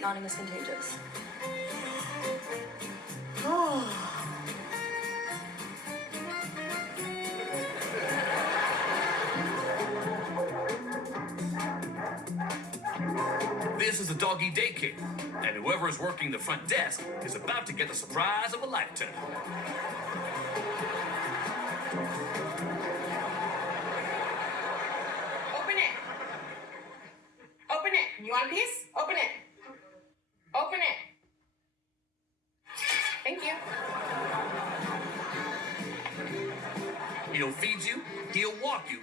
that yawning is contagious. This is a doggy daycare, and whoever is working the front desk is about to get the surprise of a lifetime. Open it. Open it. You want a piece? Open it. Open it. Thank you. He'll feed you, he'll walk you,